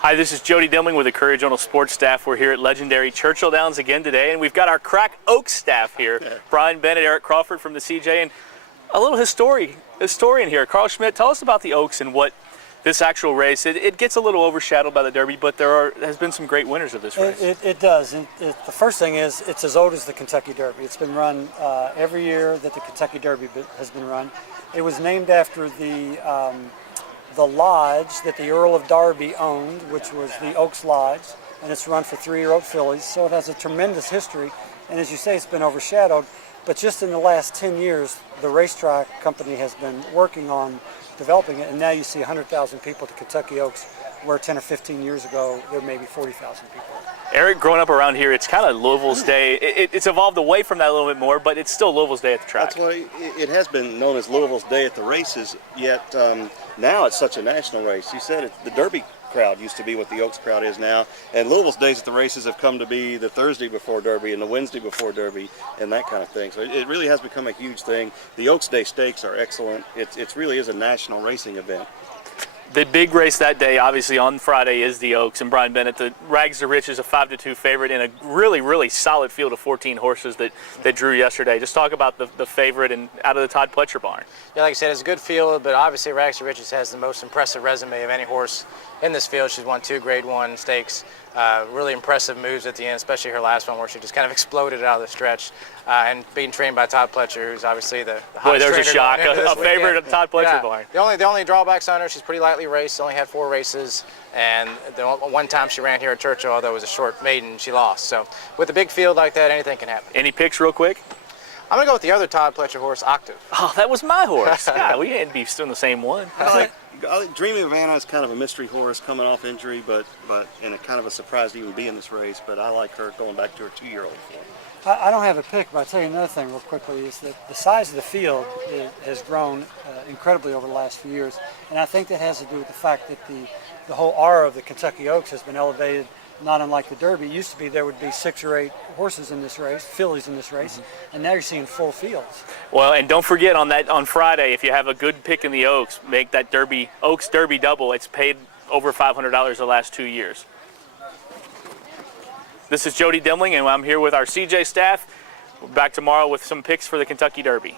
Hi, this is Jody Dimling with the Courier-Journal sports staff. We're here at legendary Churchill Downs again today, and we've got our Crack Oaks staff here. Yeah. Brian Bennett, Eric Crawford from the CJ, and a little historian here. Carl Schmidt, tell us about the Oaks and what this actual race. It gets a little overshadowed by the Derby, but has been some great winners of this race. It does. The first thing is it's as old as the Kentucky Derby. It's been run every year that the Kentucky Derby has been run. It was named after the lodge that the Earl of Derby owned, which was the Oaks Lodge, and it's run for 3-year-old fillies, so it has a tremendous history. And as you say, it's been overshadowed, but just in the last 10 years, the racetrack company has been working on developing it, and now you see 100,000 people at the Kentucky Oaks, where 10 or 15 years ago, there may be 40,000 people. Eric, growing up around here, it's kind of Louisville's day. It's evolved away from that a little bit more, but it's still Louisville's day at the track. That's why it has been known as Louisville's day at the races, yet now it's such a national race. You said the Derby crowd used to be what the Oaks crowd is now, and Louisville's days at the races have come to be the Thursday before Derby and the Wednesday before Derby and that kind of thing. So it really has become a huge thing. The Oaks Day Stakes are excellent. It really is a national racing event. The big race that day, obviously on Friday, is the Oaks, and Brian Bennett, the Rags to Riches, a 5-2 favorite in a really, really solid field of 14 horses that drew yesterday. Just talk about the favorite and out of the Todd Pletcher barn. Yeah, like I said, it's a good field, but obviously Rags to Riches has the most impressive resume of any horse in this field. She's won 2 Grade 1 stakes. Really impressive moves at the end, especially her last one where she just kind of exploded out of the stretch, and being trained by Todd Pletcher, who's obviously the hottest Boy, there's a shock, a favorite of Todd Pletcher barn. The only drawbacks on her, she's pretty lightly raced, only had 4 races, and the one time she ran here at Churchill, although it was a short maiden, she lost. So with a big field like that, anything can happen. Any picks real quick? I'm going to go with the other Todd Pletcher horse, Octave. Oh, that was my horse. God, we can't be still in the same one. I think Dreamy Havana is kind of a mystery horse coming off injury, but and a kind of a surprise to even be in this race. But I like her going back to her 2-year-old form. I don't have a pick, but I'll tell you another thing real quickly is that the size of the field has grown incredibly over the last few years, and I think that has to do with the fact that the whole aura of the Kentucky Oaks has been elevated. Not unlike the Derby. It used to be there would be 6 or 8 horses in this race, fillies in this race, and now you're seeing full fields. Well, and don't forget on Friday, if you have a good pick in the Oaks, make that Oaks Derby double. It's paid over $500 the last 2 years. This is Jody Dimling, and I'm here with our CJ staff. We're back tomorrow with some picks for the Kentucky Derby.